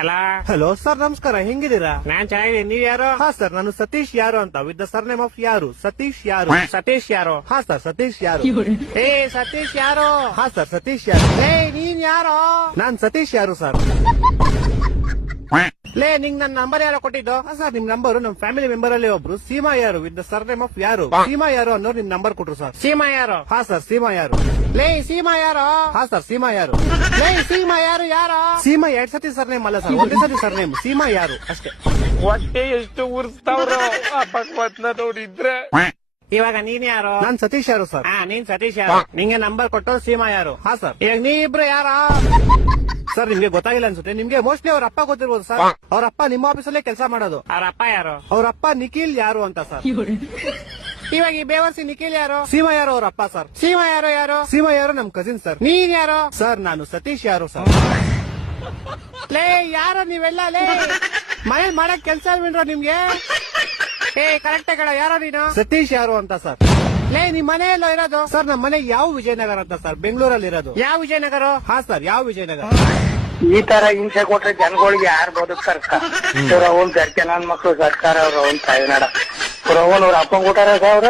ಅಲ್ಲ hello sir, ನಮಸ್ಕಾರ. ಹೆಂಗಿದ್ದೀರಾ? ನಾನ್ ಚೆನ್ನಾಗಿದ್ದೀನಿ. ನೀವ್ ಯಾರು? ಹಾ ಸರ್, ನಾನು ಸತೀಶ್ ಯಾರು ಅಂತ, ವಿತ್ ದ ಸರ್ನೇಮ್ ಆಫ್ ಯಾರು. ಸತೀಶ್ ಯಾರು. ಸತೀಶ್ ಯಾರು? ಹಾ ಸರ್, ಸತೀಶ್ ಯಾರು. ಏ ಸತೀಶ್ ಯಾರು? ಹಾ ಸರ್, ಸತೀಶ್ ಯಾರು. ಏ ನೀನ್ ಯಾರು? ನಾನ್ ಸತೀಶ್ ಯಾರು ಸರ್. ಲೇ ನಿಂಗ್ ನನ್ ನಂಬರ್ ಯಾರೋ ಕೊಟ್ಟಿದ್ದು? ಹಾ ಸರ್, ನಿಮ್ ನಂಬರ್ ನಮ್ ಫ್ಯಾಮಿಲಿ ಮೆಂಬರ್ ಅಲ್ಲಿ ಒಬ್ರು ಸೀಮಾ ಯಾರು ವಿತ್ ದ ಸರ್ನೇಮ್ ಆಫ್ ಯಾರು, ಸೀಮಾ ಯಾರು ಅನ್ನೋರು ನಿಮ್ ನಂಬರ್ ಕೊಟ್ರು ಸರ್. ಸೀಮಾ ಯಾರು? ಹಾ ಸರ್, ಸೀಮಾ ಯಾರು. ಲೇ ಸೀಮಾ ಯಾರು? ಹಾ ಸರ್, ಸೀಮಾ ಯಾರು. ಲೇ ಸೀಮಾ ಯಾರು? ಸೀಮಾ 2 ಸತಿ ಸರ್ನೇಮ್ ಅಲ್ಲ ಸರ್, ಒಂದೇ ಸತಿ ಸರ್ನೇಮ್. ಸೀಮಾ ಯಾರು ಅಷ್ಟೇ. ಹೊಟ್ಟೆ ಎಷ್ಟು ಉರ್ಸ್ತಾವ್ರೋ ಆ ಭಗವತ್ನ ನೋಡಿದ್ರೆ. ಇವಾಗ ನೀನ್ ಯಾರು? ನಾನ್ ಸತೀಶ್ ಯಾರು ಸರ್. ಹಾ ನೀನ್ ಸತೀಶ್ ಯಾರು? ನಿಂಗೆ ನಂಬರ್ ಕೊಟ್ಟು ಸೀಮಾ ಯಾರು? ಹಾ ಸರ್. ಈಗ ನೀ ಇಬ್ರು ಯಾರ? ಸರ್, ನಿಮ್ಗೆ ಗೊತ್ತಾಗಿಲ್ಲ ಅನ್ಸುತ್ತೆ. ನಿಮ್ಗೆ ಮೋಸ್ಟ್ಲಿ ಅವ್ರ ಅಪ್ಪ ಗೊತ್ತಿರ್ಬೋದು ಸರ್. ಅವ್ರ ಅಪ್ಪ ನಿಮ್ಮ ಆಫೀಸಲ್ಲೇ ಕೆಲಸ ಮಾಡೋದು. ಅವ್ರ ಅಪ್ಪ ಯಾರು? ಅವ್ರ ಅಪ್ಪ ನಿಖಿಲ್ ಯಾರು ಅಂತ ಸರ್. ಇವಾಗ ಈ ಬೇವರ್ಸಿ ನಿಖಿಲ್ ಯಾರು? ಸೀಮಾ ಯಾರು ಅವ್ರ ಅಪ್ಪ ಸರ್. ಸೀಮಾ ಯಾರು? ಸೀಮಾ ಯಾರು ನಮ್ ಕಸಿನ್ ಸರ್. ನೀನ್ ಯಾರು? ಸರ್, ನಾನು ಸತೀಶ್ ಯಾರು ಸರ್. ಲೇ ಯಾರು ನೀವೆಲ್ಲ? ಲೇ ಮನೇಲಿ ಮಾಡಕ್ ಕೆಲ್ಸ ಬಿಡ್ರೋ ನಿಮ್ಗೆ? ಏ ಕರೆಕ್ಟ್ ಕಡ ಯಾರೋ ನೀನು? ಸತೀಶ್ ಯಾರು ಅಂತ ಸರ್. ಲೇ ನಿಮ್ ಮನೆ ಎಲ್ಲೋ ಇರೋದು? ಸರ್, ನಮ್ಮ ಮನೆ ಯಾವ ವಿಜಯನಗರ ಅಂತ ಸರ್, ಬೆಂಗಳೂರಲ್ಲಿ ಇರೋದು. ಯಾವ ವಿಜಯನಗರ? ಹಾ ಸರ್, ಯಾವ ವಿಜಯನಗರ. ಈ ತರ ಹಿಂಸೆ ಕೊಟ್ರೆ ಜನಗಳಿಗೆ ಯಾರು ಬದುಕ್ತಾರ? ಅವ್ರ ಅವನ್ ನನ್ ಮಕ್ಳು ಸರ್ಕಾರ ಅವ್ರ ಅವನ್ ತಾಯಿನಾಡ ಅವ್ರ ಅವನ್ ಅವ್ರ ಅಪ್ಪಂಗ್ ಕೊಟ್ಟಾರ ಅವ್ರ